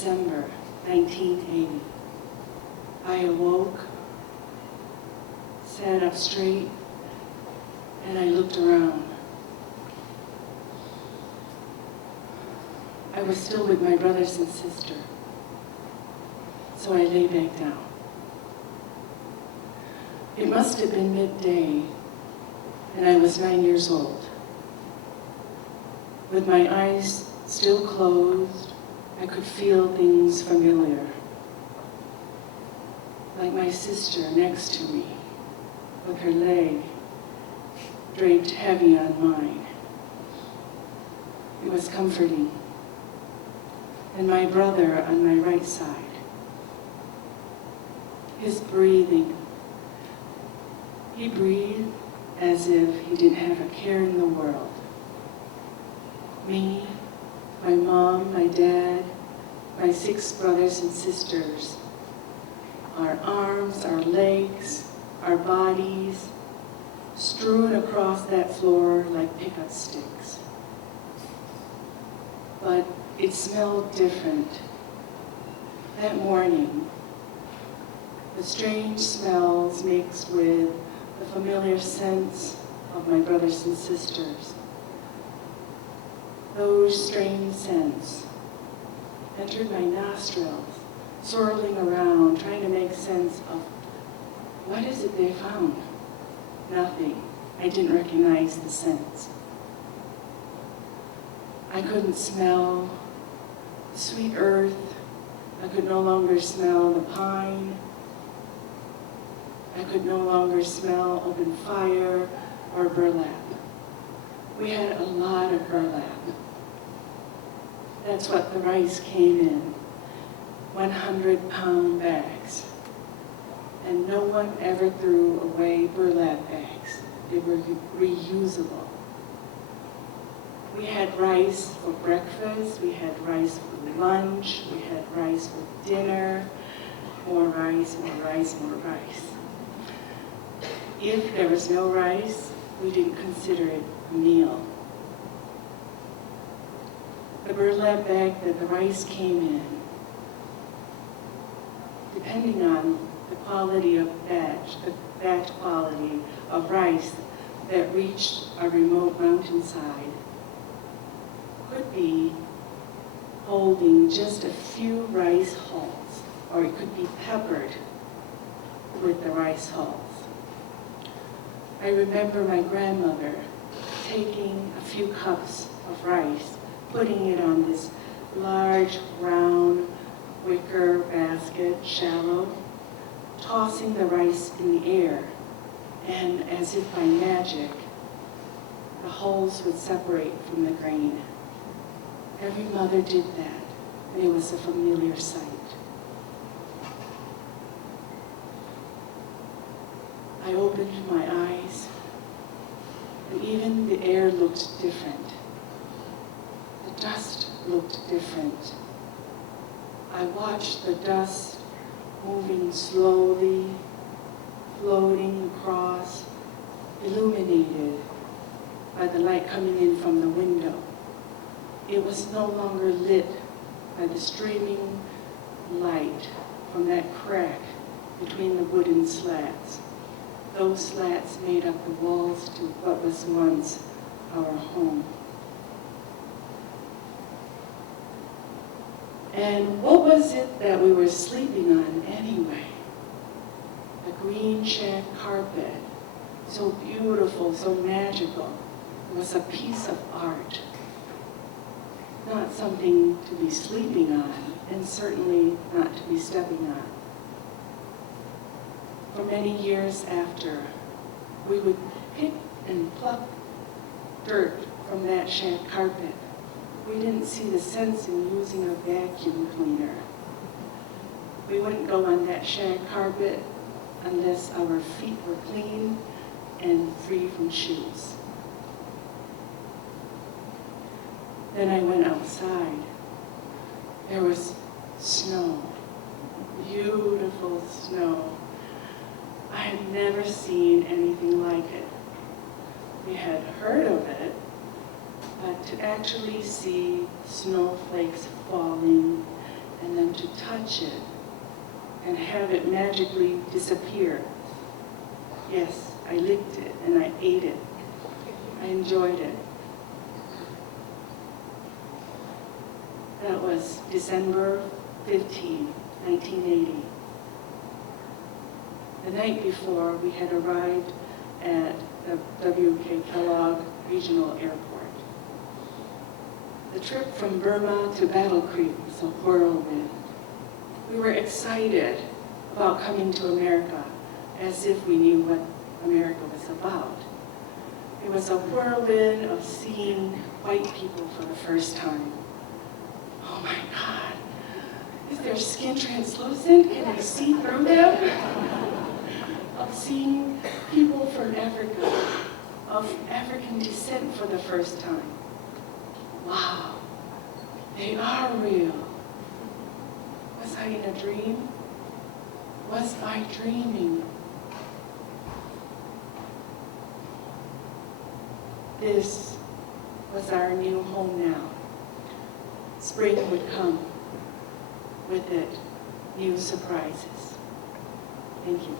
December 1980. I awoke, sat up straight, and I looked around. I was still with my brothers and sister, so I lay back down. It must have been midday, and I was 9 years old. With my eyes still closed, I could feel things familiar, like my sister next to me, with her leg draped heavy on mine. It was comforting. And my brother on my right side, his breathing. He breathed as if he didn't have a care in the world. Me, my mom, my dad, my 6 brothers and sisters, our arms, our legs, our bodies, strewn across that floor like pickup sticks. But it smelled different. That morning, the strange smells mixed with the familiar scents of my brothers and sisters. Those strange scents entered my nostrils, swirling around, trying to make sense of what is it they found? Nothing. I didn't recognize the scents. I couldn't smell the sweet earth. I could no longer smell the pine. I could no longer smell open fire or burlap. We had a lot of burlap. That's what the rice came in, 100-pound bags. And no one ever threw away burlap bags. They were reusable. We had rice for breakfast, we had rice for lunch, we had rice for dinner, more rice, more rice, more rice. If there was no rice, we didn't consider it a meal. The burlap bag that the rice came in, depending on the quality of batch, the batch quality of rice that reached a remote mountainside, could be holding just a few rice hulls, or it could be peppered with the rice hulls. I remember my grandmother taking a few cups of rice, putting it on this large, round, wicker basket, shallow, tossing the rice in the air, and as if by magic, the hulls would separate from the grain. Every mother did that, and it was a familiar sight. I opened my eyes, and even the air looked different. The dust looked different. I watched the dust moving slowly, floating across, illuminated by the light coming in from the window. It was no longer lit by the streaming light from that crack between the wooden slats. Those slats made up the walls to what was once our home. And what was it that we were sleeping on anyway? A green shag carpet, so beautiful, so magical. It was a piece of art. Not something to be sleeping on, and certainly not to be stepping on. For many years after, we would pick and pluck dirt from that shag carpet. We didn't see the sense in using a vacuum cleaner. We wouldn't go on that shag carpet unless our feet were clean and free from shoes. Then I went outside. There was snow, beautiful snow. I had never seen anything like it. We had heard of it, but to actually see snowflakes falling and then to touch it and have it magically disappear. Yes, I licked it and I ate it. I enjoyed it. That was December 15, 1980. The night before, we had arrived at the W.K. Kellogg Regional Airport. The trip from Burma to Battle Creek was a whirlwind. We were excited about coming to America, as if we knew what America was about. It was a whirlwind of seeing white people for the first time. Oh my God, is their skin translucent? Can I see through them? Of seeing people from Africa, of African descent for the first time. Wow, they are real. Was I in a dream? Was I dreaming? This was our new home now. Spring would come, with it new surprises. Thank you.